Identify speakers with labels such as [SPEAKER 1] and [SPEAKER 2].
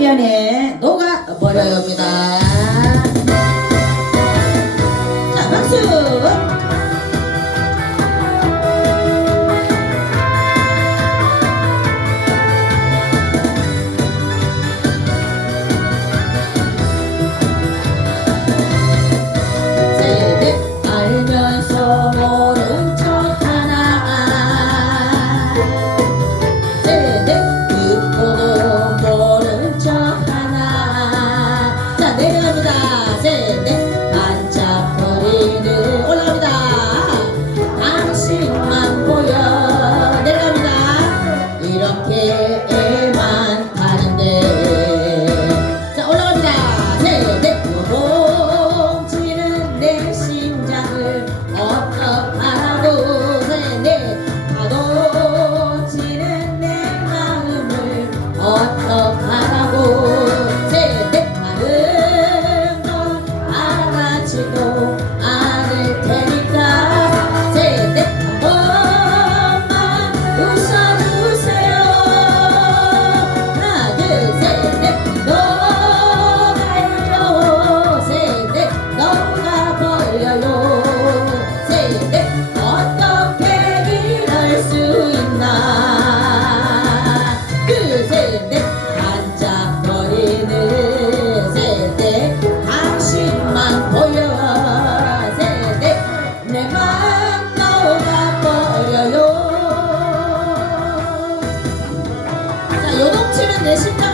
[SPEAKER 1] 수연에 녹아버려요. 네. 입니다. 수 있나? 그새때 반짝거리는 새때 당신만 보여. 새때 내맘 나오가 버려요. 자 요동치는 내 심장